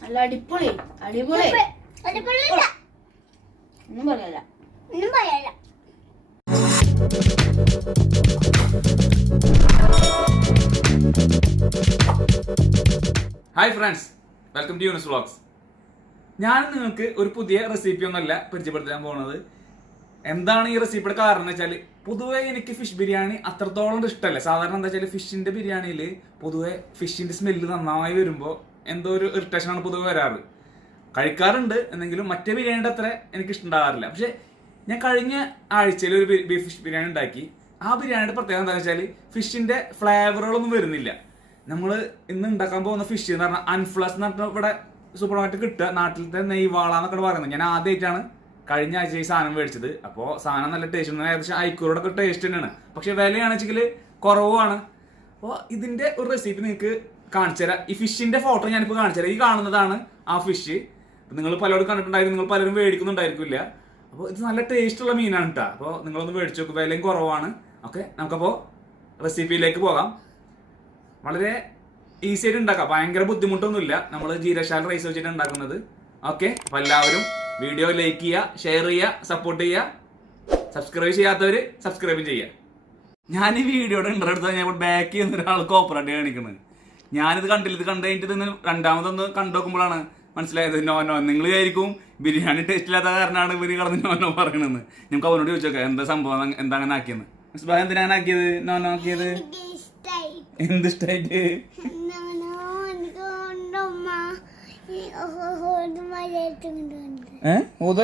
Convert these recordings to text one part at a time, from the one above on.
നല്ല അടിപൊളി അടിപൊളി ഒന്നും പറയല്ല. Hi friends, welcome to Younis vlogs. ഞാൻ നിങ്ങൾക്ക് ഒരു പുതിയ റെസിപ്പി ഒന്നല്ല പരിചയപ്പെടുത്താൻ പോകുന്നത്. എന്താണ് ഈ റെസിപ്പിയുടെ കാരണം എന്ന് വെച്ചാൽ, പൊതുവെ എനിക്ക് ഫിഷ് ബിരിയാണി അത്രത്തോളം ഇഷ്ടമല്ല. സാധാരണ എന്താ വെച്ചാൽ ഫിഷിന്റെ ബിരിയാണിയിൽ പൊതുവെ ഫിഷിന്റെ സ്മെല്ല് നന്നായി വരുമ്പോൾ എന്തോ ഒരു ഇറിറ്റേഷനാണ് പൊതുവെ വരാറ്. കഴിക്കാറുണ്ട് എന്നെങ്കിലും മറ്റേ ബിരിയാണിയുടെ അത്ര എനിക്ക് ഇഷ്ടമുണ്ടാകാറില്ല. പക്ഷെ ഞാൻ കഴിഞ്ഞ ആഴ്ചയിൽ ഒരു ബീഫ് ഫിഷ് ബിരിയാണി ഉണ്ടാക്കി. ആ ബിരിയാണിയുടെ പ്രത്യേകത എന്താണെന്ന് വെച്ചാൽ ഫിഷിന്റെ ഫ്ലേവറുകളൊന്നും വരുന്നില്ല. നമ്മൾ ഇന്ന് ഉണ്ടാക്കാൻ പോകുന്ന ഫിഷ് എന്ന് പറഞ്ഞാൽ അൻഫ്ലസ് എന്ന് പറഞ്ഞാൽ ഇവിടെ സൂപ്പർ മാർക്കറ്റ് കിട്ടുക, നാട്ടിലത്തെ നെയ്വാള എന്നൊക്കെ പറയുന്നത്. ഞാൻ ആദ്യമായിട്ടാണ് കഴിഞ്ഞ ആഴ്ച ഈ സാധനം മേടിച്ചത്. അപ്പോൾ സാധനം നല്ല ടേസ്റ്റ് ഉണ്ട്, ഏകദേശം ഐക്കൂറോടെ ഒക്കെ ടേസ്റ്റ് തന്നെയാണ്. പക്ഷെ വിലയാണെന്ന് വെച്ചെങ്കിൽ കുറവാണ്. അപ്പോൾ ഇതിന്റെ ഒരു റെസിപ്പി നിങ്ങൾക്ക് കാണിച്ചു തരാം. ഈ ഫിഷിന്റെ ഫോട്ടോ ഞാനിപ്പോൾ കാണിച്ചു തരാം. ഈ കാണുന്നതാണ് ആ ഫിഷ്. നിങ്ങൾ പലരും കണ്ടിട്ടുണ്ടായിരുന്നു, നിങ്ങൾ പലരും മേടിക്കുന്നുണ്ടായിരിക്കില്ല. അപ്പോൾ ഇത് നല്ല ടേസ്റ്റ് ഉള്ള മീനാണ് കേട്ടോ. അപ്പോൾ നിങ്ങളൊന്ന് മേടിച്ചു നോക്കും, വിലയും കുറവാണ്. ഓക്കെ, നമുക്കപ്പോൾ റെസിപ്പിയിലേക്ക് പോകാം. വളരെ ഈസി ആയിട്ട് ഉണ്ടാക്കാം, ഭയങ്കര ബുദ്ധിമുട്ടൊന്നുമില്ല. നമ്മൾ ജീരശാല റൈസ് വെച്ചിട്ട് ഉണ്ടാക്കുന്നത്. ഓക്കെ, അപ്പോൾ എല്ലാവരും വീഡിയോ ലൈക്ക് ചെയ്യുക, ഷെയർ ചെയ്യുക, സപ്പോർട്ട് ചെയ്യുക. സബ്സ്ക്രൈബ് ചെയ്യാത്തവർ സബ്സ്ക്രൈബ് ചെയ്യുക. ഞാൻ ഈ വീഡിയോയുടെ ഇൻട്രെടുത്താൽ ഞാൻ ബാക്ക് ചെയ്യുന്ന ഒരാൾ കോപ്പറേറ്റ് കാണിക്കുന്നത്. ഞാനിത് കണ്ടില്ല, ഇത് കണ്ടു കഴിഞ്ഞിട്ട് ഇതിന് രണ്ടാമതൊന്ന് കണ്ടു നോക്കുമ്പോഴാണ് മനസ്സിലായത് നോ നോ. നിങ്ങൾ വിചാരിക്കും ബിരിയാണി ടേസ്റ്റ് ഇല്ലാത്ത കാരണമാണ് ഇവര് കടന്ന് നോ നോ പറയണെന്ന്. നമുക്ക് അവനോട് ചോദിച്ചോക്കാം എന്താ സംഭവം, എന്താ അങ്ങനെ ആക്കിയെന്ന്. മിസ്ബാ എന്തിനാ അങ്ങനെ ആക്കിയത്, നോ നോ ആക്കിയത്? എന്ത് ഇഷ്ടായിട്ട്?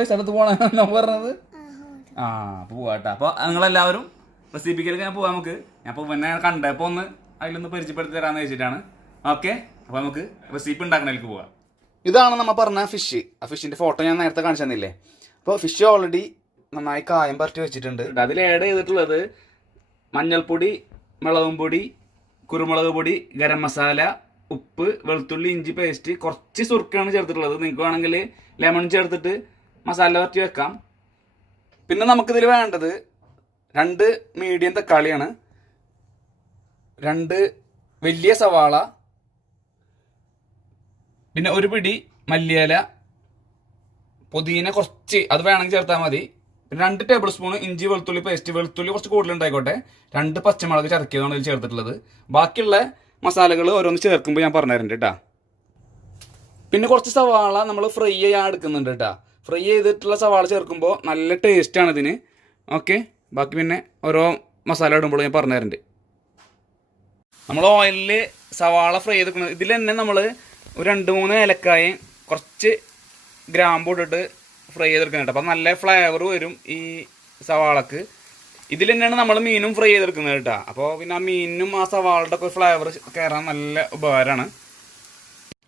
സ്ഥലത്ത് പോണോ പറഞ്ഞത്? ആ, അപ്പൊ പോവാട്ടാ. അപ്പൊ നിങ്ങളെല്ലാവരും റെസിപ്പിക്കലേക്ക് ഞാൻ പോവാം. നമുക്ക് ഞാൻ ഇപ്പൊ പിന്നെ കണ്ടപ്പോ ഒന്ന് അതിലൊന്ന് പരിചയപ്പെടുത്തി തരാന്ന് വെച്ചിട്ടാണ്. ഓക്കെ, അപ്പൊ നമുക്ക് റെസിപ്പി ഉണ്ടാക്കണേലേക്ക് പോവാം. ഇതാണ് നമ്മൾ പറഞ്ഞ ഫിഷ്. ആ ഫിഷിന്റെ ഫോട്ടോ ഞാൻ നേരത്തെ കാണിച്ചു തന്നില്ലേ. അപ്പോൾ ഫിഷ് ഓൾറെഡി നന്നായി കായം പരട്ടി വെച്ചിട്ടുണ്ട്. അതിൽ ആഡ് ചെയ്തിട്ടുള്ളത് മഞ്ഞൾപ്പൊടി, മുളകും പൊടി, കുരുമുളക് പൊടി, ഗരം മസാല, ഉപ്പ്, വെളുത്തുള്ളി, ഇഞ്ചി പേസ്റ്റ്, കുറച്ച് സുർക്കയാണ് ചേർത്തിട്ടുള്ളത്. നിങ്ങൾക്ക് വേണമെങ്കിൽ ലെമൺ ചേർത്തിട്ട് മസാല പരട്ടി വെക്കാം. പിന്നെ നമുക്കിതിൽ വേണ്ടത് 2 മീഡിയം തക്കാളിയാണ്, 2 വലിയ സവാള, പിന്നെ 1 പിടി മല്ലിയില, പുതിന കുറച്ച്, അത് വേണമെങ്കിൽ ചേർത്താൽ മതി. പിന്നെ 2 ടേബിൾ സ്പൂൺ ഇഞ്ചി വെളുത്തുള്ളി പേസ്റ്റ്, വെളുത്തുള്ളി കുറച്ച് കൂടുതലുണ്ടായിക്കോട്ടെ. 2 പച്ചമുളക് ചതക്കിയതാണ് ഇതിൽ ചേർത്തിട്ടുള്ളത്. ബാക്കിയുള്ള മസാലകൾ ഓരോന്ന് ചേർക്കുമ്പോൾ ഞാൻ പറഞ്ഞുതരുന്നുണ്ട് കേട്ടോ. പിന്നെ കുറച്ച് സവാള നമ്മൾ ഫ്രൈ ചെയ്യാൻ എടുക്കുന്നുണ്ട് കേട്ടോ. ഫ്രൈ ചെയ്തിട്ടുള്ള സവാള ചേർക്കുമ്പോൾ നല്ല ടേസ്റ്റാണ് ഇതിന്. ഓക്കെ, ബാക്കി പിന്നെ ഓരോ മസാല ഇടുമ്പോൾ ഞാൻ പറഞ്ഞുതരുന്നുണ്ട്. നമ്മൾ ഓയിലിൽ സവാള ഫ്രൈ ചെയ്തെടുക്കുന്നത്. ഇതിൽ തന്നെ നമ്മൾ ഒരു 2-3 ഏലക്കായും കുറച്ച് ഗ്രാമ്പൂ ഇട്ടിട്ട് ഫ്രൈ ചെയ്തെടുക്കുന്നുണ്ട്. അപ്പം നല്ല ഫ്ലേവർ വരും ഈ സവാളക്ക്. ഇതിൽ തന്നെയാണ് നമ്മൾ മീനും ഫ്രൈ ചെയ്തെടുക്കുന്നത് കേട്ടോ. അപ്പോൾ പിന്നെ ആ മീനിനും ആ സവാളയുടെ ഒക്കെ ഫ്ലേവർ കയറാൻ നല്ല ഉപകാരമാണ്.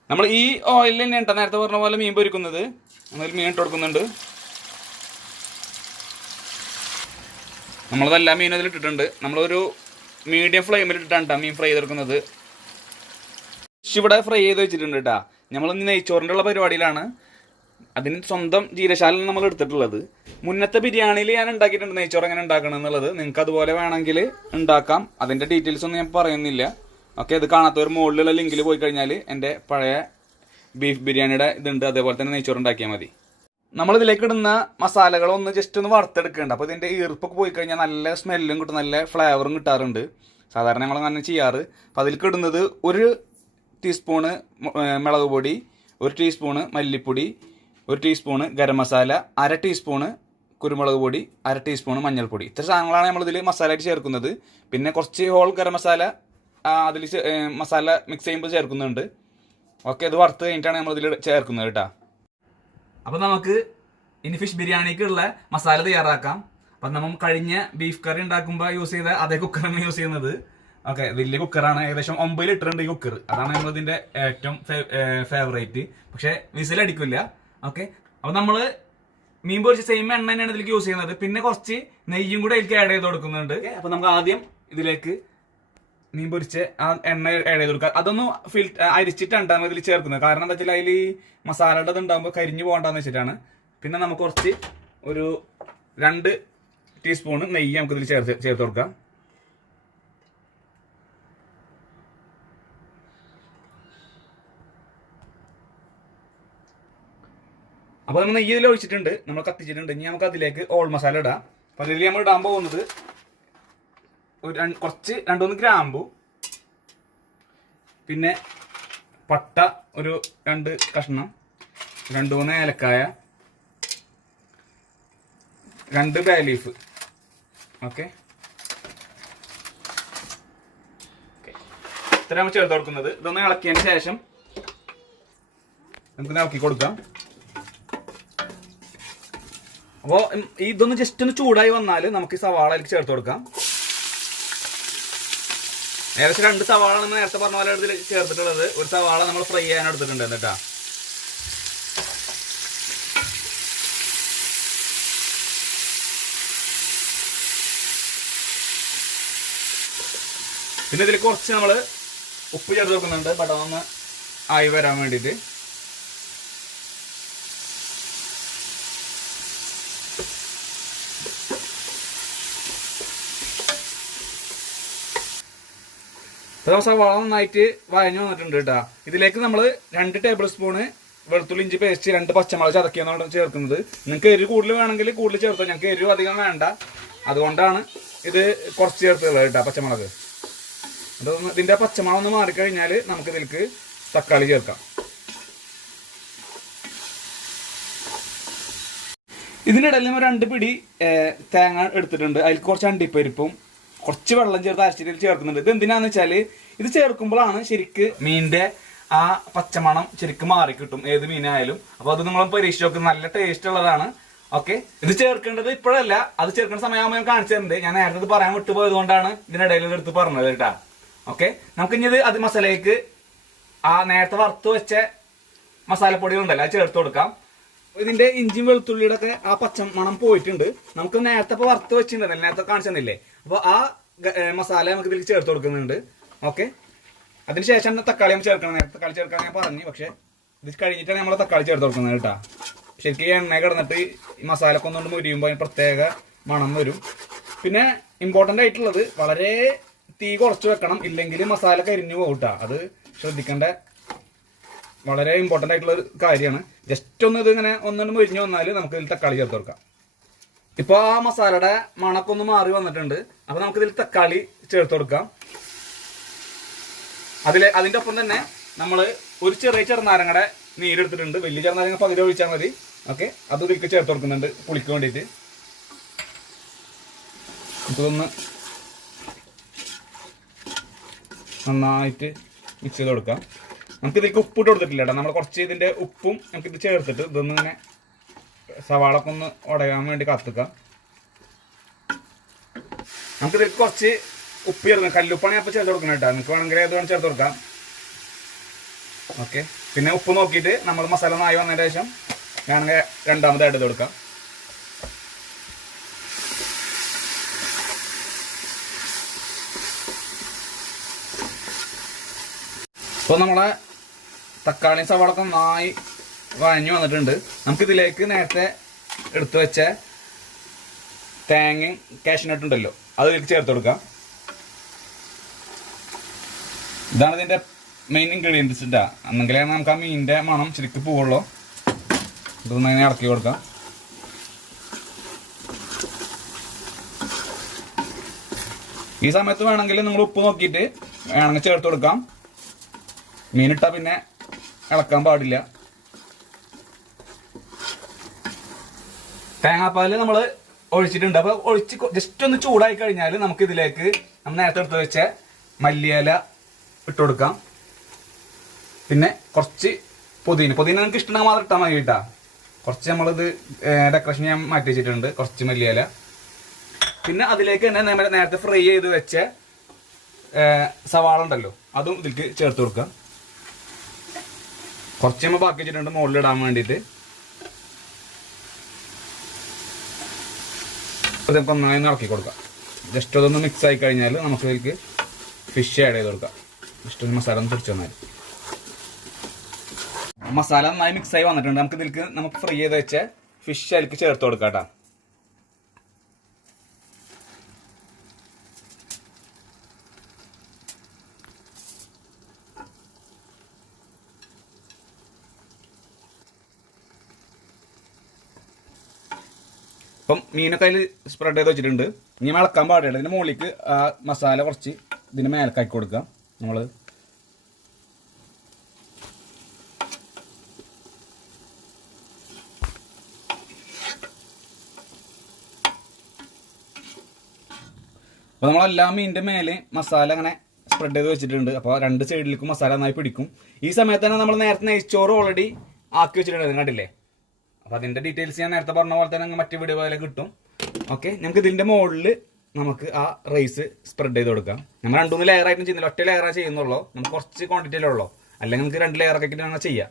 നമ്മൾ ഈ ഓയിലിൽ തന്നെ കേട്ടോ നേരത്തെ പറഞ്ഞ പോലെ മീൻ പൊരിക്കുന്നത്. നമ്മൾ മീൻ ഇട്ട് കൊടുക്കുന്നുണ്ട്. നമ്മളതെല്ലാം മീനും അതിലിട്ടിട്ടുണ്ട്. നമ്മളൊരു മീഡിയം ഫ്ലെയിമിൽ ഇട്ടിട്ടാണ് മീൻ ഫ്രൈ ചെയ്തെടുക്കുന്നത്. ഇവിടെ ഫ്രൈ ചെയ്ത് വെച്ചിട്ടുണ്ട് കേട്ടോ. നമ്മൾ നെയ്ച്ചോറിൻ്റെ ഉള്ള പരിപാടിയിലാണ്. അതിന് സ്വന്തം ജീരശാല നമ്മൾ എടുത്തിട്ടുള്ളത്. മുന്നത്തെ ബിരിയാണിയിൽ ഞാൻ ഉണ്ടാക്കിയിട്ടുണ്ട് നെയ്ച്ചോറ് എങ്ങനെ ഉണ്ടാക്കണം എന്നുള്ളത്. നിങ്ങൾക്ക് അതുപോലെ വേണമെങ്കിൽ ഉണ്ടാക്കാം. അതിൻ്റെ ഡീറ്റെയിൽസ് ഒന്നും ഞാൻ പറയുന്നില്ല. ഓക്കെ, ഇത് കാണാത്തവർ മുകളിലുള്ള ലിങ്കിൽ പോയി കഴിഞ്ഞാൽ എൻ്റെ പഴയ ബീഫ് ബിരിയാണിയുടെ ഇതുണ്ട്. അതേപോലെ തന്നെ നെയ്ച്ചോറ് ഉണ്ടാക്കിയാൽ മതി. നമ്മളിതിലേക്ക് ഇടുന്ന മസാലകളൊന്ന് ജസ്റ്റ് ഒന്ന് വറുത്തെടുക്കുന്നുണ്ട്. അപ്പോൾ ഇതിൻ്റെ ഈർപ്പൊക്കെ പോയി കഴിഞ്ഞാൽ നല്ല സ്മെല്ലും കിട്ടും, നല്ല ഫ്ലേവറും കിട്ടാറുണ്ട്. സാധാരണ ഞങ്ങളങ്ങനെ ചെയ്യാറ്. അപ്പോൾ അതിലേക്ക് ഇടുന്നത് 1 ടീസ്പൂണ് മുളക് പൊടി, 1 ടീസ്പൂണ് മല്ലിപ്പൊടി, 1 ടീസ്പൂണ് ഗരം മസാല, 1/2 ടീസ്പൂണ് കുരുമുളക് പൊടി, 1/2 ടീസ്പൂണ് മഞ്ഞൾപ്പൊടി. ഇത്ര സാധനങ്ങളാണ് നമ്മളിതിൽ മസാലയായിട്ട് ചേർക്കുന്നത്. പിന്നെ കുറച്ച് ഹോൾ ഗരം മസാല അതിൽ മസാല മിക്സ് ചെയ്യുമ്പോൾ ചേർക്കുന്നുണ്ട്. ഓക്കെ, ഇത് വറുത്ത് കഴിഞ്ഞിട്ടാണ് നമ്മളിതിൽ ചേർക്കുന്നത് കേട്ടോ. അപ്പോൾ നമുക്ക് ഇനി ഫിഷ് ബിരിയാണിക്കുള്ള മസാല തയ്യാറാക്കാം. അപ്പം നമ്മൾ കഴിഞ്ഞ ബീഫ് കറി ഉണ്ടാക്കുമ്പോൾ യൂസ് ചെയ്ത അതേ കുക്കറാണ് യൂസ് ചെയ്യുന്നത്. ഓക്കെ, വലിയ കുക്കറാണ്, ഏകദേശം 9 ലിറ്റർ ഉണ്ട് ഈ കുക്കർ. അതാണ് നമ്മളിതിൻ്റെ ഏറ്റവും ഫേവറേറ്റ്. പക്ഷേ വിസിലടിക്കില്ല. ഓക്കെ, അപ്പോൾ നമ്മൾ മീൻ പൊരിച്ച സെയിം എണ്ണ തന്നെയാണ് ഇതിലേക്ക് യൂസ് ചെയ്യുന്നത്. പിന്നെ കുറച്ച് നെയ്യും കൂടെ ഇതിലേക്ക് ആഡ് ചെയ്ത് കൊടുക്കുന്നുണ്ട്. അപ്പോൾ നമുക്ക് ആദ്യം ഇതിലേക്ക് മീൻ പൊരിച്ച് ആ എണ്ണ ആഡ് ചെയ്ത് കൊടുക്കുക. അതൊന്ന് അരിച്ചിട്ടാണ് നമ്മൾ ഇതിൽ ചേർക്കുന്നത്. കാരണം എന്താ വെച്ചാൽ അതിൽ മസാലയുടെ ഇത് ഉണ്ടാകുമ്പോൾ കരിഞ്ഞു പോകണ്ടെന്ന് വെച്ചിട്ടാണ്. പിന്നെ നമുക്ക് കുറച്ച് ഒരു 2 ടീസ്പൂണ് നെയ്യ് നമുക്ക് ഇതിൽ ചേർത്ത് കൊടുക്കാം. അപ്പോൾ നമ്മൾ നെയ്യ് ഇതിൽ ഒഴിച്ചിട്ടുണ്ട്, നമ്മൾ കത്തിച്ചിട്ടുണ്ട്. ഇനി നമുക്ക് അതിലേക്ക് ഓൾ മസാല ഇടാം. അപ്പോൾ അതിൽ നമ്മൾ ഇടാൻ പോകുന്നത് കുറച്ച് 2-3 ഗ്രാമ്പു, പിന്നെ പട്ട ഒരു 2 കഷ്ണം, 2-3 ഏലക്കായ, 2 ബേ ലീഫ്. ഓക്കെ, ഇത്ര നമ്മൾ ചേർത്ത് കൊടുക്കുന്നത്. ഇതൊന്ന് ഇളക്കിയതിന് ശേഷം നമുക്ക് ഇളക്കി കൊടുക്കാം. അപ്പോൾ ഇതൊന്ന് ജസ്റ്റ് ഒന്ന് ചൂടായി വന്നാൽ നമുക്ക് ഈ സവാള അതിലേക്ക് ചേർത്ത് കൊടുക്കാം. ഏകദേശം 2 സവാള നമ്മൾ നേരത്തെ പറഞ്ഞ പോലെ ഇതിൽ ചേർത്തിട്ടുള്ളത്. ഒരു സവാള നമ്മൾ ഫ്രൈ ചെയ്യാൻ എടുത്തിട്ടുണ്ട് എന്നിട്ടാ. പിന്നെ ഇതിൽ കുറച്ച് നമ്മൾ ഉപ്പ് ചേർത്ത് വെക്കുന്നുണ്ട്, പെട്ടെന്ന് ആയി വരാൻ വേണ്ടിയിട്ട്. സവാള നന്നായിട്ട് വഴഞ്ഞു വന്നിട്ടുണ്ട് കേട്ടോ. ഇതിലേക്ക് നമ്മൾ 2 ടേബിൾ സ്പൂണ് വെളുത്തുള്ളി ഇഞ്ചി പേസ്റ്റ്, 2 പച്ചമുളക് ചതക്കിയെന്നാണ് ചേർക്കുന്നത്. നിങ്ങൾക്ക് എരിവ് കൂടുതൽ വേണമെങ്കിൽ കൂടുതൽ ചേർത്തോ. ഞങ്ങൾക്ക് എരിവ് അധികം വേണ്ട, അതുകൊണ്ടാണ് ഇത് കുറച്ച് ചേർത്തുള്ളത് കേട്ടോ പച്ചമുളക്. അതൊന്ന് ഇതിൻ്റെ പച്ചമുളക് ഒന്ന് മാറിക്കഴിഞ്ഞാൽ നമുക്ക് ഇതിലേക്ക് തക്കാളി ചേർക്കാം. ഇതിനിടയിൽ നമ്മൾ 2 പിടി തേങ്ങ എടുത്തിട്ടുണ്ട്. അതിൽ കുറച്ച് അണ്ടിപ്പരിപ്പും കുറച്ച് വെള്ളം ചേർത്ത് അരച്ചിട്ട് ചേർക്കുന്നുണ്ട്. ഇത് എന്തിനാന്ന് വെച്ചാൽ ഇത് ചേർക്കുമ്പോഴാണ് ശരിക്ക് മീനിന്റെ ആ പച്ചമണം ശരിക്കും മാറി കിട്ടും, ഏത് മീനായാലും. അപ്പൊ അത് നിങ്ങൾ പരീക്ഷിച്ച് നോക്കും, നല്ല ടേസ്റ്റ് ഉള്ളതാണ്. ഓക്കെ, ഇത് ചേർക്കേണ്ടത് ഇപ്പോഴല്ല, അത് ചേർക്കേണ്ട സമയമാകുമ്പോൾ ഞാൻ കാണിച്ചു തരുന്നുണ്ട്. ഞാൻ നേരത്തെ ഇത് പറയാൻ വിട്ടുപോയത് കൊണ്ടാണ് ഇതിനിടയിൽ എടുത്ത് പറഞ്ഞത് കേട്ടാ. ഓക്കെ, നമുക്ക് ഇനി ഇത് അത് മസാലയ്ക്ക് ആ നേരത്തെ വറുത്ത് വെച്ച മസാലപ്പൊടികളുണ്ടല്ലോ അത് ചേർത്ത് കൊടുക്കാം. ഇതിന്റെ ഇഞ്ചിയും വെളുത്തുള്ളിയുടെ ഒക്കെ ആ പച്ചമണം പോയിട്ടുണ്ട്. നമുക്ക് നേരത്തെ ഇപ്പോൾ വറുത്ത് വെച്ചിട്ടുണ്ടല്ലോ, നേരത്തെ കാണിച്ചു തന്നില്ലേ. അപ്പോൾ ആ മസാല നമുക്ക് ഇതിലേക്ക് ചേർത്ത് കൊടുക്കുന്നുണ്ട്. ഓക്കെ, അതിനുശേഷം തക്കാളി നമ്മൾ ചേർക്കണം. നേരത്തെ തക്കാളി ചേർക്കാൻ ഞാൻ പറഞ്ഞു, പക്ഷെ ഇത് കഴിഞ്ഞിട്ടാണ് നമ്മൾ തക്കാളി ചേർത്ത് കൊടുക്കുന്നത് കേട്ടോ. ശരിക്കും ഈ എണ്ണ കിടന്നിട്ട് ഈ മസാല കൊന്നുകൊണ്ട് മുരിയുമ്പോൾ അതിന് പ്രത്യേക മണം വരും. പിന്നെ ഇമ്പോർട്ടൻ്റ് ആയിട്ടുള്ളത് വളരെ തീ കുറച്ച് വെക്കണം, ഇല്ലെങ്കിൽ മസാല കരിഞ്ഞു പോകും കേട്ടോ. അത് ശ്രദ്ധിക്കേണ്ട വളരെ ഇമ്പോർട്ടൻ്റ് ആയിട്ടുള്ള ഒരു കാര്യമാണ്. ജസ്റ്റ് ഒന്ന് ഇത് ഇങ്ങനെ ഒന്നുകൊണ്ട് മുരിഞ്ഞു വന്നാൽ നമുക്ക് ഇതിൽ തക്കാളി ചേർത്ത് കൊടുക്കാം. ഇപ്പോൾ ആ മസാലയുടെ മണമൊക്കെ ഒന്ന് മാറി വന്നിട്ടുണ്ട്. അപ്പോൾ നമുക്ക് ഇതിൽ തക്കാളി ചേർത്ത് കൊടുക്കാം. അതിൻ്റെ ഒപ്പം തന്നെ നമ്മൾ ഒരു ചെറുനാരങ്ങയുടെ നീരെടുത്തിട്ടുണ്ട്. വലിയ ചെറുനാരങ്ങ പകുതി ഒഴിച്ചാൽ മതി. ഓക്കെ, അത് ഇതിലേക്ക് ചേർത്ത് കൊടുക്കുന്നുണ്ട് പുളിക്ക് വേണ്ടിയിട്ട്. ഇതൊന്ന് നന്നായിട്ട് മിക്സ് ചെയ്ത് കൊടുക്കാം. നമുക്ക് ഇതിലേക്ക് ഉപ്പിട്ട് കൊടുത്തിട്ടില്ല കേട്ടോ. നമ്മൾ കുറച്ച് ഇതിൻ്റെ ഉപ്പും നമുക്കിത് ചേർത്തിട്ട് ഇതൊന്ന് ഇങ്ങനെ സവാളൊക്കെ ഒന്ന് ഉടയാൻ വേണ്ടി കാത്തിക്കാം. നമുക്കിതിലേക്ക് കുറച്ച് ഉപ്പ് ചേർക്കാം. കല്ലുപ്പാണ് ഞാൻ ഇപ്പോൾ ചേർത്ത് കൊടുക്കണം കേട്ടോ. നിങ്ങൾക്ക് വേണമെങ്കിൽ ഏത് വേണം ചേർത്ത് കൊടുക്കാം. ഓക്കെ, പിന്നെ ഉപ്പ് നോക്കിയിട്ട് നമ്മൾ മസാല നായി വന്നതിന് ശേഷം ഞാനെങ്കിൽ രണ്ടാമതായിട്ട് ഇത് കൊടുക്കാം. ഇപ്പോൾ നമ്മളെ തക്കാളി സവാളൊക്കെ നന്നായി വഴഞ്ഞു വന്നിട്ടുണ്ട്. നമുക്കിതിലേക്ക് നേരത്തെ എടുത്തു വെച്ച തേങ്ങയും കാഷ്യൂനട്ട് ഉണ്ടല്ലോ അത് ഇതിലേക്ക് ചേർത്ത് കൊടുക്കാം. ഇതാണ് ഇതിൻ്റെ മെയിൻ ഇൻഗ്രീഡിയൻസ് ഇട്ടാ. എന്നെങ്കിലേ നമുക്ക് ആ മീനിൻ്റെ മണം ശരിക്കും പോവുള്ളൂ. ഇതൊന്ന് അങ്ങനെ ഇളക്കി കൊടുക്കാം. ഈ സമയത്ത് വേണമെങ്കിൽ നിങ്ങൾ ഉപ്പ് നോക്കിയിട്ട് വേണമെങ്കിൽ ചേർത്ത് കൊടുക്കാം. മീനിട്ടാൽ പിന്നെ ഇളക്കാൻ പാടില്ല. തേങ്ങാപ്പാൽ നമ്മൾ ഒഴിച്ചിട്ടുണ്ട്. അപ്പോൾ ഒഴിച്ച് ജസ്റ്റ് ഒന്ന് ചൂടായി കഴിഞ്ഞാൽ നമുക്ക് ഇതിലേക്ക് നമ്മൾ നേരത്തെ എടുത്ത് വെച്ച മല്ലിയില ഇട്ട് കൊടുക്കാം. പിന്നെ കുറച്ച് പുതിന നിങ്ങൾക്ക് ഇഷ്ടമുണ്ടെങ്കിൽ മാത്രം ഇട്ടാൽ മതി കേട്ടാ. കുറച്ച് നമ്മളിത് ഡെക്കറേഷൻ ഞാൻ മാറ്റി വെച്ചിട്ടുണ്ട്. കുറച്ച് മല്ലിയില, പിന്നെ അതിലേക്ക് തന്നെ നമ്മൾ നേരത്തെ ഫ്രൈ ചെയ്ത് വെച്ച സവാള ഉണ്ടല്ലോ അതും ഇതിലേക്ക് ചേർത്ത് കൊടുക്കാം. കുറച്ച് നമ്മൾ ബാക്കി വെച്ചിട്ടുണ്ട് മുകളിലിടാൻ വേണ്ടിയിട്ട്. അപ്പോൾ നമുക്ക് ഒന്നായി ഇളക്കി കൊടുക്കാം. ജസ്റ്റ് അതൊന്ന് മിക്സ് ആയി കഴിഞ്ഞാൽ നമുക്ക് ഇതിലേക്ക് ഫിഷ് ആഡ് ചെയ്ത് കൊടുക്കാം. ജസ്റ്റ് ഒന്ന് മസാല ഒന്ന് പിടിച്ച് വന്നാൽ മസാല നന്നായി മിക്സ് ആയി വന്നിട്ടുണ്ട്. നമുക്ക് ഇതിലേക്ക് നമുക്ക് ഫ്രൈ ചെയ്ത് വെച്ച ഫിഷ് അതിലേക്ക് ചേർത്ത് കൊടുക്കാം കേട്ടോ. അപ്പം മീനൊക്കെ അതിൽ സ്പ്രെഡ് ചെയ്ത് വെച്ചിട്ടുണ്ട്. ഇനി ഇളക്കാൻ പാടില്ല. ഇതിൻ്റെ മുകളിലേക്ക് ആ മസാല കുറച്ച് ഇതിന് മേലക്കാക്കി കൊടുക്കാം നമ്മൾ. അപ്പോൾ നമ്മളെല്ലാ മീനിൻ്റെ മേലെ മസാല അങ്ങനെ സ്പ്രെഡ് ചെയ്ത് വെച്ചിട്ടുണ്ട്. അപ്പോൾ രണ്ട് സൈഡിലേക്കും മസാല നന്നായി പിടിക്കും. ഈ സമയത്ത് തന്നെ നമ്മൾ നേരത്തെ നെയ്ച്ചോറ് ഓൾറെഡി ആക്കി വെച്ചിട്ടുണ്ട്, കണ്ടില്ലേ? അപ്പോൾ അതിൻ്റെ ഡീറ്റെയിൽസ് ഞാൻ നേരത്തെ പറഞ്ഞ പോലെ തന്നെ മറ്റു വീഡിയോ പോലെ കിട്ടും. ഓക്കെ, നമുക്ക് ഇതിൻ്റെ മുകളിൽ നമുക്ക് ആ റൈസ് സ്പ്രെഡ് ചെയ്ത് കൊടുക്കാം. നമ്മൾ 2-3 ലെയറായിട്ടും ചെയ്യുന്നില്ല, ഒറ്റ ലെയറാണ് ചെയ്യുന്നുള്ളൂ. നമുക്ക് കുറച്ച് ക്വാണ്ടിറ്റിയിലുള്ളൂ, അല്ലെങ്കിൽ നമുക്ക് 2 ലെയറൊക്കെ ആക്കിയിട്ട് ചെയ്യാം.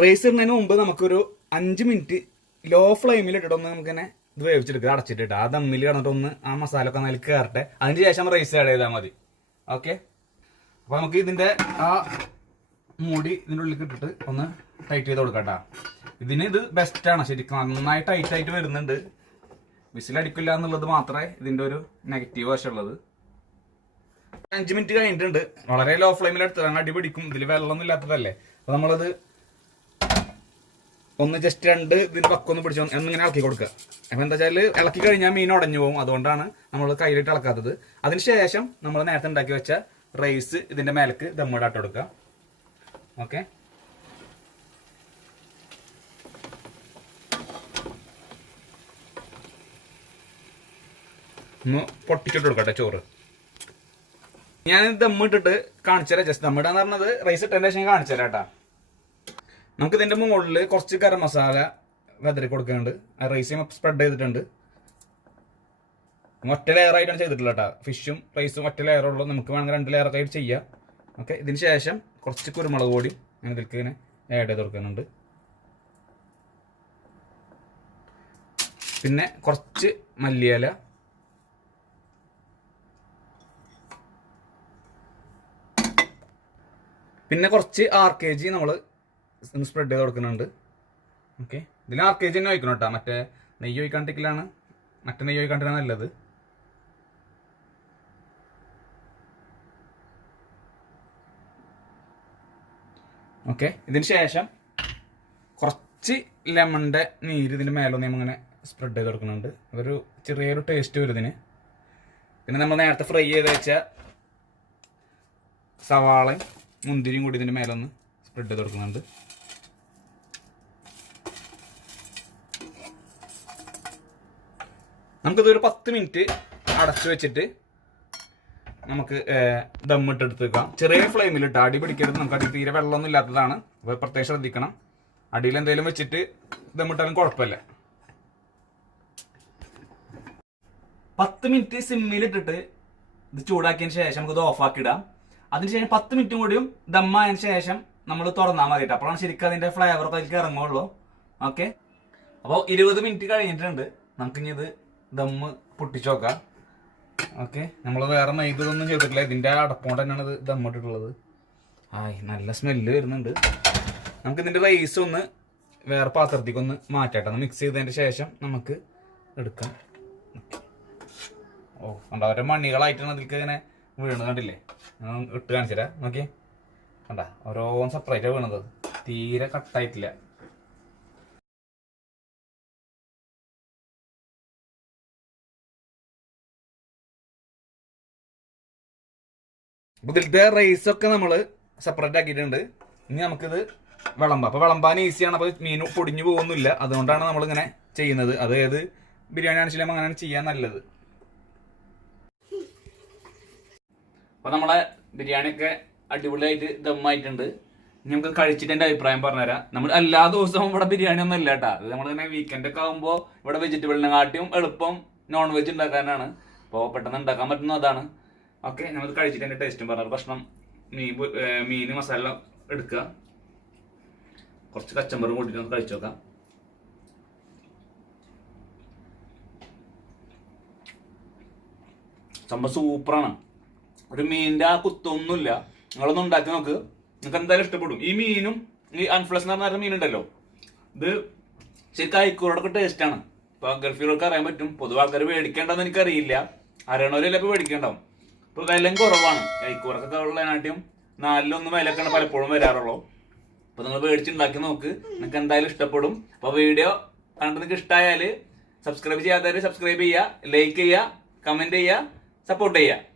റൈസ് ഇടുന്നതിന് മുമ്പ് നമുക്കൊരു 5 മിനിറ്റ് ലോ ഫ്ലെയിമിൽ ഇട്ടിട്ടൊന്ന് നമുക്കിങ്ങനെ ഇത് വേവിച്ചെടുക്കുക, അടച്ചിട്ടിട്ട് ആ ദമ്മിൽ കിടന്നിട്ടൊന്ന് ആ മസാല ഒക്കെ നല്ല കയറട്ടെ. അതിന് ശേഷം റൈസ് ആഡ് ചെയ്താൽ മതി. ഓക്കെ, അപ്പോൾ നമുക്ക് ഇതിൻ്റെ ആ മൂടി ഇതിൻ്റെ ഉള്ളിൽ ഇട്ടിട്ട് ഒന്ന് ടൈറ്റ് ചെയ്ത് കൊടുക്കാം കേട്ടോ. ഇതിന് ഇത് ബെസ്റ്റാണ് ശരിക്കും, നന്നായി ടൈറ്റായിട്ട് വരുന്നുണ്ട്. വിസിലടിക്കില്ല എന്നുള്ളത് മാത്രമേ ഇതിൻ്റെ ഒരു നെഗറ്റീവ് വശമുള്ളത്. 5 മിനിറ്റ് കഴിഞ്ഞിട്ടുണ്ട്. വളരെ ലോ ഫ്ലെയിമിൽ എടുത്തതാണ്, അടി പിടിക്കും. ഇതിൽ വെള്ളമൊന്നും ഇല്ലാത്തതല്ലേ. അപ്പോൾ നമ്മളത് ഒന്ന് ജസ്റ്റ് ഇതിൻ്റെ പക്കൊന്ന് പിടിച്ച് എന്നിങ്ങനെ ഇളക്കി കൊടുക്കുക. അപ്പോൾ എന്താ വെച്ചാൽ ഇളക്കി കഴിഞ്ഞാൽ മീൻ ഉടഞ്ഞു പോകും. അതുകൊണ്ടാണ് നമ്മൾ കയ്യിലിട്ട് ഇളക്കാത്തത്. അതിനുശേഷം നമ്മൾ നേരത്തെ ഉണ്ടാക്കി വെച്ച റൈസ് ഇതിൻ്റെ മേലേക്ക് ദമ്മിടാട്ട് കൊടുക്കുക. ഓക്കെ, ഒന്ന് പൊട്ടിച്ചിട്ട് കൊടുക്കട്ടെ ചോറ്. ഞാൻ ദമ്മിട്ടിട്ട് കാണിച്ചു തരാം. ജസ്റ്റ് ദമ്മിടാന്ന് പറഞ്ഞത് റൈസ് ഇട്ടതിന് ശേഷം കാണിച്ചു തരാം കേട്ടോ. നമുക്ക് ഇതിൻ്റെ മുകളിൽ കുറച്ച് ഗരം മസാല വെതറി കൊടുക്കുന്നുണ്ട്. ആ റൈസ് സ്പ്രെഡ് ചെയ്തിട്ടുണ്ട്. ഒറ്റ ലെയറായിട്ടാണ് ചെയ്തിട്ടുള്ളത് കേട്ടോ. ഫിഷും റൈസും ഒറ്റ ലെയറുള്ളൂ. നമുക്ക് വേണമെങ്കിൽ 2 ലെയറൊക്കെ ആയിട്ട് ചെയ്യാം. ഓക്കെ, ഇതിന് ശേഷം കുറച്ച് കുരുമുളക് പൊടി ഞാൻ ഇതിലേക്ക് ഇങ്ങനെ ആഡ് ചെയ്ത് കൊടുക്കുന്നുണ്ട്. പിന്നെ കുറച്ച് മല്ലിയില, പിന്നെ കുറച്ച് RKG നമ്മൾ സ്പ്രെഡ് ചെയ്ത് കൊടുക്കുന്നുണ്ട്. ഓക്കെ, ഇതിൽ RKG തന്നെ ഒഴിക്കണം കേട്ടോ. മറ്റേ നെയ്യ് ഒഴിക്കാണ്ടിരിക്കലാണ്, മറ്റേ നെയ്യ് ഒഴിക്കാണ്ടിരിക്കാണ് നല്ലത്. ഓക്കെ, ഇതിന് ശേഷം കുറച്ച് ലെമണിൻ്റെ നീര് ഇതിൻ്റെ മേലൊന്ന് നമ്മളിങ്ങനെ സ്പ്രെഡ് ചെയ്ത് കൊടുക്കുന്നുണ്ട്. അതൊരു ചെറിയൊരു ടേസ്റ്റ് വരും ഇതിന്. പിന്നെ നമ്മൾ നേരത്തെ ഫ്രൈ ചെയ്ത് വെച്ച സവാളയും മുന്തിരിയും കൂടി ഇതിൻ്റെ മേലൊന്ന് സ്പ്രെഡ് ചെയ്ത് കൊടുക്കുന്നുണ്ട്. നമുക്കിതൊരു 10 മിനിറ്റ് അടച്ചു വെച്ചിട്ട് നമുക്ക് ദമ്മിട്ടെടുത്ത് വെക്കാം. ചെറിയ ഫ്ലെയിമിലിട്ട് അടി പിടിക്കരുത്. നമുക്ക് അടി തീരെ വെള്ളമൊന്നും ഇല്ലാത്തതാണ്, അപ്പോൾ പ്രത്യേകം ശ്രദ്ധിക്കണം. അടിയിൽ എന്തെങ്കിലും വെച്ചിട്ട് ദമ്മിട്ടാലും കുഴപ്പമില്ല. 10 മിനിറ്റ് സിമ്മിലിട്ടിട്ട് ഇത് ചൂടാക്കിയതിന് ശേഷം നമുക്കിത് ഓഫാക്കിയിടാം. അതിനുശേഷം 10 മിനിറ്റും കൂടിയും ദമ്മായതിനു ശേഷം നമ്മൾ തുറന്നാൽ മതിയിട്ട്. അപ്പോഴാണ് ശരിക്കും അതിൻ്റെ ഫ്ലേവറൊക്കെ അതിലേക്ക് ഇറങ്ങുള്ളൂ. ഓക്കെ, അപ്പോൾ 20 മിനിറ്റ് കഴിഞ്ഞിട്ടുണ്ട്. നമുക്കിനി ഇത് ദമ്മ് പൊട്ടിച്ച് നോക്കാം. ഓക്കെ, നമ്മൾ വേറെ നെയ്തൊന്നും ചെയ്തിട്ടില്ല. ഇതിൻ്റെ അടപ്പോണ്ട് തന്നെയാണ് ഇത് ദമ്മിട്ടിട്ടുള്ളത്. നല്ല സ്മെല്ല് വരുന്നുണ്ട്. നമുക്കിതിൻ്റെ റൈസ് ഒന്ന് വേറെ പാത്രത്തേക്ക് ഒന്ന് മാറ്റാട്ടെ. ഒന്ന് മിക്സ് ചെയ്തതിൻ്റെ ശേഷം നമുക്ക് എടുക്കാം. കണ്ട ഓരോ മണികളായിട്ടാണ് അതിലേക്ക് ഇങ്ങനെ വീണത്, കണ്ടില്ലേ? ഇട്ട് കാണിച്ചു തരാം. നോക്കി, കണ്ട ഓരോന്ന് സെപ്പറേറ്റാണ് വീണത്, തീരെ കട്ടായിട്ടില്ല. അപ്പോൾ ഇതിലത്തെ റൈസൊക്കെ നമ്മൾ സെപ്പറേറ്റ് ആക്കിയിട്ടുണ്ട്. ഇനി നമുക്കിത് വിളമ്പാം. അപ്പോൾ വിളമ്പാൻ ഈസിയാണ്. അപ്പോൾ മീൻ പൊടിഞ്ഞു പോകുന്നില്ല. അതുകൊണ്ടാണ് നമ്മളിങ്ങനെ ചെയ്യുന്നത്. അത് ഏത് ബിരിയാണി ആണെങ്കിലും അങ്ങനെ ചെയ്യാൻ നല്ലത്. അപ്പോൾ നമ്മളെ ബിരിയാണിയൊക്കെ അടിപൊളിയായിട്ട് ദമ്മായിട്ടുണ്ട്. നമുക്ക് കഴിച്ചിട്ട് എൻ്റെ അഭിപ്രായം പറഞ്ഞുതരാം. നമ്മൾ എല്ലാ ദിവസവും ഇവിടെ ബിരിയാണി ഒന്നും ഇല്ല കേട്ടോ. അത് നമ്മളിങ്ങനെ വീക്കെൻഡൊക്കെ ആകുമ്പോൾ ഇവിടെ വെജിറ്റബിളിനെ കാട്ടിയും എളുപ്പം നോൺ വെജ് ഉണ്ടാക്കാനാണ്. അപ്പോൾ പെട്ടെന്ന് ഉണ്ടാക്കാൻ പറ്റുന്ന അതാണ്. ഓക്കെ, നമുക്ക് കഴിച്ചിട്ട് എൻ്റെ ടേസ്റ്റും പറഞ്ഞു. ഭക്ഷണം മീൻ മസാല എടുക്കുക, കുറച്ച് കച്ചമ്പറും കൂട്ടിയിട്ട് നമുക്ക് കഴിച്ചു നോക്കാം. സംഭവം സൂപ്പറാണ്. ഒരു മീനിൻ്റെ ആ കുത്തൊന്നുമില്ല. നിങ്ങളൊന്നും ഉണ്ടാക്കി നോക്ക്, നിങ്ങൾക്ക് എന്തായാലും ഇഷ്ടപ്പെടും. ഈ മീനും ഈ അൺഫ്ലസ് എന്ന് പറഞ്ഞ മീനുണ്ടല്ലോ, ഇത് ശരിക്കും അയക്കൂറോടൊക്കെ ടേസ്റ്റാണ്. ഇപ്പോൾ ഗൾഫിലൊക്കെ അറിയാൻ പറ്റും. പൊതുവെ ആൾക്കാർ മേടിക്കേണ്ടതെന്ന് എനിക്കറിയില്ല. അറിയണവരെല്ലാം ഇപ്പോൾ മേടിക്കേണ്ടാവും. ഇപ്പോൾ വിലയും കുറവാണ്. അയക്കൂറൊക്കെ ഉള്ളതിനാട്ടിയും 4-1 വിലക്കാണ് പലപ്പോഴും വരാറുള്ളൂ. അപ്പോൾ നിങ്ങൾ മേടിച്ചുണ്ടാക്കി നോക്ക്, നിങ്ങൾക്ക് എന്തായാലും ഇഷ്ടപ്പെടും. അപ്പോൾ വീഡിയോ കണ്ട് നിങ്ങൾക്ക് ഇഷ്ടമായാൽ സബ്സ്ക്രൈബ് ചെയ്യാത്തവർ സബ്സ്ക്രൈബ് ചെയ്യുക, ലൈക്ക് ചെയ്യുക, കമന്റ് ചെയ്യുക, സപ്പോർട്ട് ചെയ്യുക.